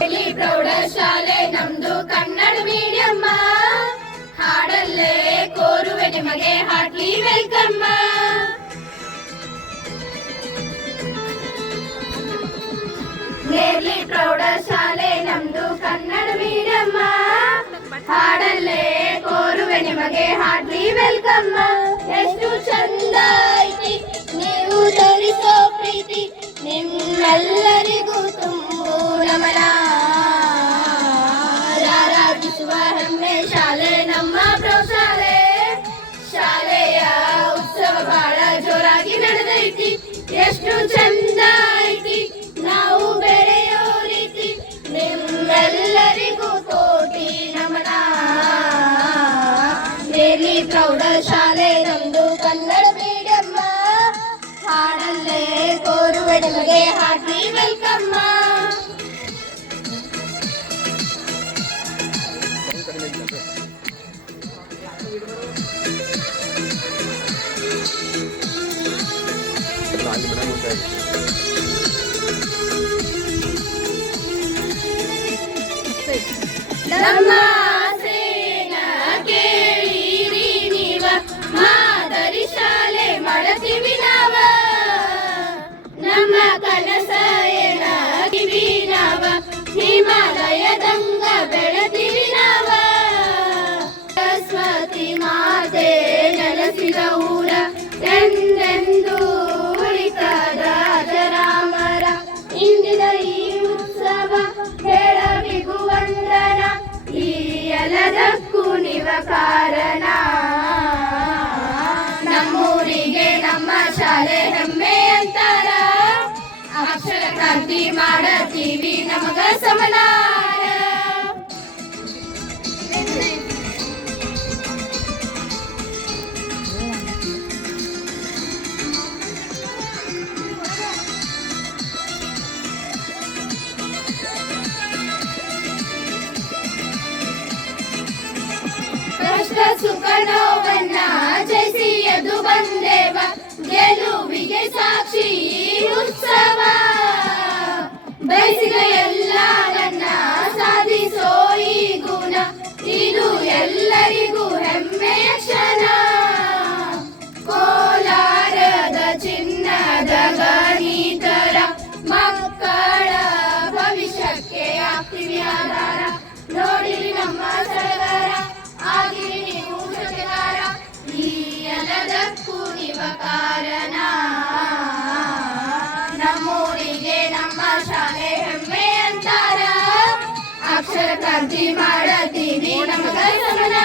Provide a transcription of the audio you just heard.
ಪ್ರೌಢಶಾಲೆ ನಮ್ದು ಕನ್ನಡ ಮೀಡಿಯಮ್ಮ, ಹಾಡಲ್ಲೇ ಕೋರುವೆ ನಿಮಗೆ ಹಾರ್ಟ್ಲಿ ವೆಲ್ಕಮ್. ನೇರ್ಲಿ ಪ್ರೌಢಶಾಲೆ ನಮ್ದು ಕನ್ನಡ ಮೀಡಿಯಮ್ಮ, ಹಾಡಲ್ಲೇ ಕೋರುವೆ ನಿಮಗೆ ಹಾರ್ಟ್ಲಿ ವೆಲ್ಕಮ್. ಎಷ್ಟು ಚಂದ ಐತಿ ನೀವು ತೋರಿಸೋ ಪ್ರೀತಿ, ನಿಮ್ಮೆಲ್ಲರಿಗೂ ತುಂಬು ನಮನ. ರಾರಾಜಿಸುವ ಹೆಮ್ಮೆ ಶಾಲೆ ನಮ್ಮ ಪ್ರೌಢಶಾಲೆ, ಶಾಲೆಯ ಉತ್ಸವ ಬಹಳ ಜೋರಾಗಿ ನಡೆದೈತಿ. ಎಷ್ಟು ಚಂದ ಐತಿ ನಾವು ಬೆರೆಯೋ ರೀತಿ, ನಿಮ್ಮೆಲ್ಲರಿಗೂ ಕೋಟಿ ನಮನ. ನೇರ್ಲಿ ಪ್ರೌಢಶಾಲೆ ನಮ್ದು ಕನ್ನಡ ಮೀಡಿಯಮ್ಮ, ಹಾಡಲ್ಲೇ ಕೋರುವೆ ನಿಮಗೆ ಹಾರ್ಟ್ಲಿ ವೆಲ್ಕಮ್. ನಮ್ಮ ಆಸೆನ ಕೇಳಿರಿ ನೀವ, ಮಾದರಿ ಶಾಲೆ ಮಾಡ್ತೀವಿ ನಾವ. ನಮ್ಮ ಕನಸ ಏನ ಕಿವಿ ನಾವ, ಹಿಮಾಲಯದಂಗ ಬೆಳೆದಿವಿ ನಾವ. ಸರಸ್ವತಿ ಮಾತೆ ನೆಲೆಸಿದ ಊರ, ಎಂದೆಂದೂ ಉಳಿತದ ಅಜರಾಮರ. ಇಂದಿನ ಈ ಉತ್ಸವ ಹೇಳಬೇಕು ವಂದನ, ಈ ಎಲ್ಲದಕ್ಕೂ ನೀವ ಕಾರಣ. ನಮ್ಮೂರಿಗೆ ನಮ್ಮ ಶಾಲೆ ಹೆಮ್ಮೆ ಅಂತಾರ, ಅಕ್ಷರ ಕ್ರಾಂತಿ ಮಾಡತೀವಿ ನಮಗ ಸಮನಾರ. ಕಷ್ಟ ಸುಖ ನೋವನ್ನ ಜಯಿಸಿ ಎದ್ದು ಬಂದೇವ, ಗೆಲುವಿಗೆ ಸಾಕ್ಷಿ ಉತ್ಸವ. ಬಯಸಿದ ಎಲ್ಲವನ್ನ ಸಾಧಿಸೋ ಈ ಗುಣ, ಇದು ಎಲ್ಲರಿಗೂ ಹೆಮ್ಮೆಯ ಕ್ಷಣ. ಕೋಲಾರದ ಚಿನ್ನದ ಗಣಿತರ ಮಕ್ಕಳ ಭವಿಷ್ಯಕ್ಕೆ ಆಗ್ತೀವಿ ಆಧಾರ. ನೋಡಿರಿ ನಮ್ಮ ಸಡಗರ, ಆಗಿರಿ ನೀವು ಜೊತೆಗಾರ, ಈ ಎಲ್ಲದಕ್ಕೂ ನೀವ ಕಾರಣ. ನಮ್ಮೂರಿಗೆ ನಮ್ಮ ಶಾಲೆ ಹೆಮ್ಮೆ ಅಂತಾರ, ಅಕ್ಷರ ಕ್ರಾಂತಿ ಮಾಡತೀವಿ ನಮಗ ಸಮನ.